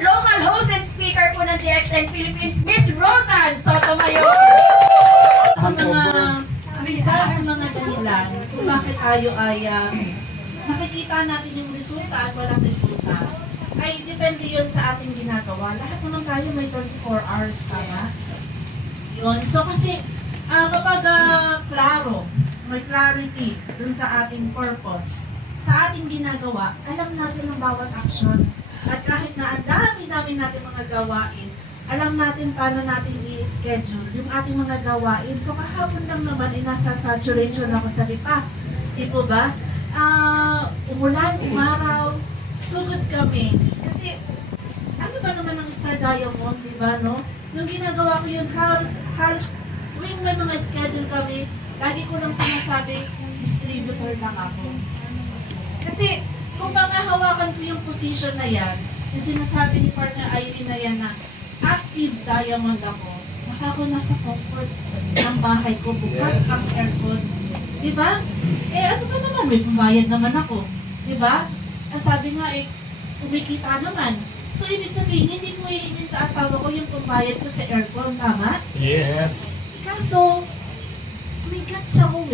local host and speaker po ng DXN Philippines, Miss Rosan Sotomayor. Isa sa mga dahilan kung bakit tayo ay nakikita natin yung resulta at walang resulta, ay depende yun sa ating ginagawa. Lahat naman tayo may 24 hours, tama? Yun. So kasi kapag klaro, may clarity dun sa ating purpose, sa ating ginagawa, alam natin ang bawat action. At kahit na ang dami-dami natin mga gawain, alam natin paano natin i-schedule yung ating mga gawain. So kahapon lang naman ay nasa saturation ako sa lipa. Di po ba? Umulan, umaraw, sugod kami. Kasi ano ba naman ang Star Diamond, di ba, no? Yung ginagawa ko yun, halos tuwing may mga schedule kami, lagi ko lang sinasabi, distributor lang ako. Kasi kung hawakan ko yung position na yan, yung sinasabi ni partner Irene na yan na active diamond ako, baka ako nasa comfort ng bahay ko, bukas ang aircon. Diba? Ano ba naman? May pambayad naman ako. Diba? Sabi nga kumikita naman. So, ibig sabihin, hindi ko i-ingin sa asawa ko yung pambayad ko sa aircon, tama? Yes. Kaso, may guts ako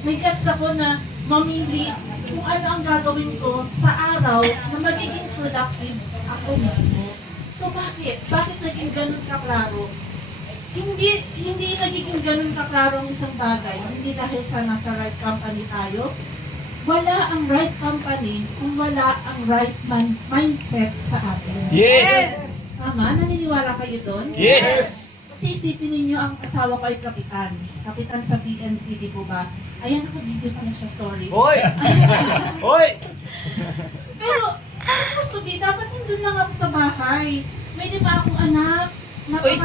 May guts ako na mamili kung ano ang gagawin ko sa araw na magiging productive ako mismo. So bakit? Bakit naging ganun kaklaro? Hindi nagiging ganun kaklaro ang isang bagay. Hindi dahil sa nasa right company tayo. Wala ang right company kung wala ang right mindset sa atin. Yes! Tama? Naniniwala kayo doon? Yes! Kasi isipin ninyo ang asawa ko ay kapitan. Kapitan sa PNP, di po ba? Ayan, naka-video pa na siya, sorry. Hoy! Hoy! Pero, supposed to be, dapat nandun lang ako sa bahay. May di ba akong anak?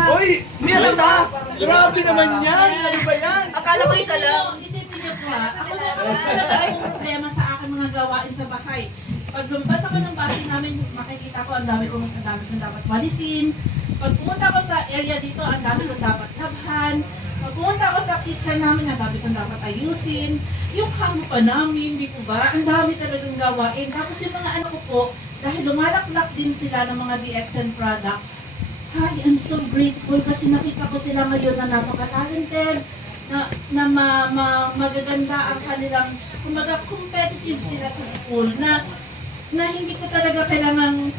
Hoy! Miranda! Grabe naman yan! Ano ba yan? Akala ko isa lang. Isipin niyo po ako na talaga akong problema sa aking mga gawain sa bahay. Pag lumabas ako ng bahay namin, makikita ko ang dami kong dapat walisin. Pag pumunta ko sa area dito, ang dami kong dapat labhan. Pag pumunta ko sa kitchen namin, ang dami kong dapat ayusin. Yung kamo pa namin, di po ba? Ang dami talagang gawain. Tapos yung mga anak ko po, dahil lumalaklak din sila ng mga DXN product, hi, I'm so grateful kasi nakita ko sila ngayon na napaka-talented, na magaganda ang kanilang, kumbaga competitive sila sa school, na hindi ko talaga kailangang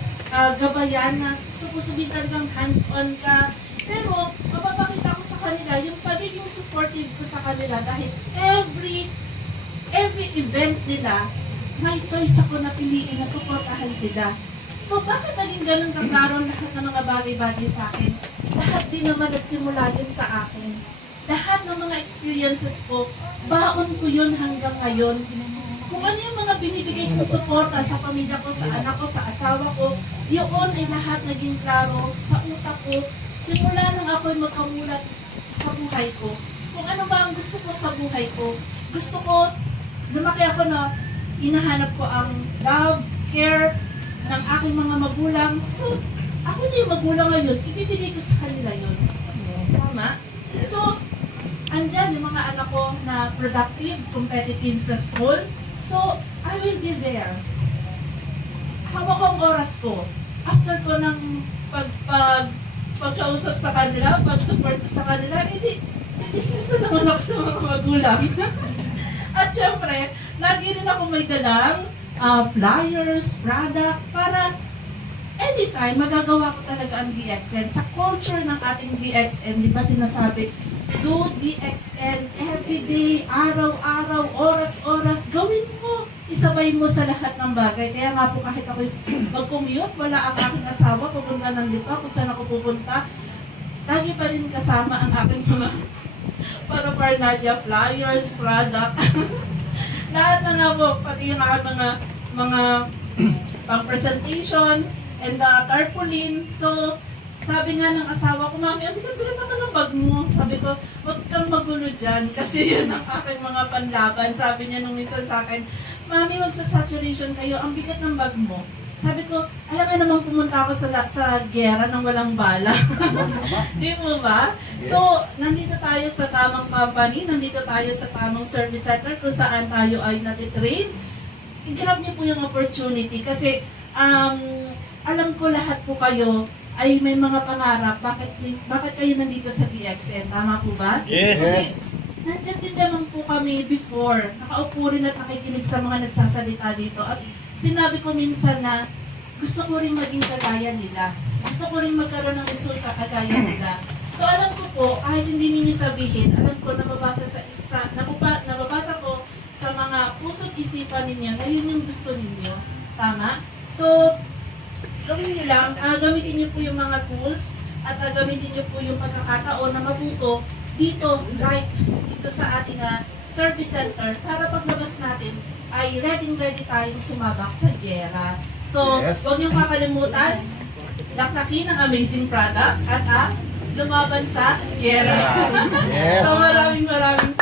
gabayan na supposed talagang hands-on ka. Pero mapapakita ko sa kanila yung pagiging supportive ko sa kanila dahil every event nila, may choice ako na piliin na supportahan sila. So bakit naging ganun kaklaro lahat ng mga bagay-bagay sa akin? Lahat din naman nagsimula yun sa akin. Lahat ng mga experiences ko, baon ko yun hanggang ngayon. Kung ano yung mga binibigay kong suporta sa pamilya ko, sa anak ko, sa asawa ko, yun ay lahat naging klaro sa utak ko. Simula nang ako'y magkamulat sa buhay ko. Kung ano ba ang gusto ko sa buhay ko. Gusto ko, lumaki ako na hinahanap ko ang love, care ng aking mga magulang. So, ako na yung magulang ngayon, ibibigay ko sa kanila yun. Tama? So, andyan yung mga anak ko na productive, competitive sa school. So, I will be there. Hawak ang oras ko. After ko ng pagkausap sa kanila, pag-support ko sa kanila, dismiss na naman ako sa mga magulang. At syempre, lagi rin ako may dalang flyers, product, para anytime magagawa ko talaga ang DXN. Sa culture ng ating DXN, di ba sinasabi, do DXN everyday, araw-araw, oras-oras, gawin mo. Isabay mo sa lahat ng bagay. Kaya nga po kahit ako mag-commute, wala ang aking asawa, pupunta ng lipa, kung saan ako pupunta, lagi pa rin kasama ang aking mga paraphernalia, flyers, product. Lahat na nga po, pati yung mga pang-presentation and tarpaulin. So, sabi nga ng asawa ko, Mami, ang bigat-bigat naman ng bag mo. Sabi ko, huwag kang magulo dyan kasi yan ang aking mga panlaban. Sabi niya nung minsan sa akin, Mami, magsa-saturation kayo, ang bigat ng bag mo. Sabi ko, alam mo namang pumunta ako sa gera nang walang bala. Di mo ba? Yes. So, nandito tayo sa tamang company, nandito tayo sa tamang service center kung saan tayo ay natitrain. I-grab niyo po yung opportunity kasi alam ko lahat po kayo ay may mga pangarap. Bakit kayo nandito sa DXN? Tama po ba? Yes. Nandiyan din naman po kami before. Nakaupo rin at nakikinig sa mga nagsasalita dito. At sinabi ko minsan na gusto ko rin maging kagaya nila. Gusto ko rin magkaroon ng resulta kagaya nila. So alam ko po, kahit hindi ninyo sabihin, alam ko nababasa ko sa mga puso't isipan ninyo na yun yung gusto ninyo. Tama? So, gawin niyo lang, gamitin niyo po yung mga tools at gamitin niyo po yung pagkakataon na matuto dito, like dito sa ating service center para paglabas natin ay ready tayong sumabak sa giyera. So, Yes. huwag niyong kakalimutan, laklakin ang amazing product at lumaban sa giyera. Yes. So, maraming salamat.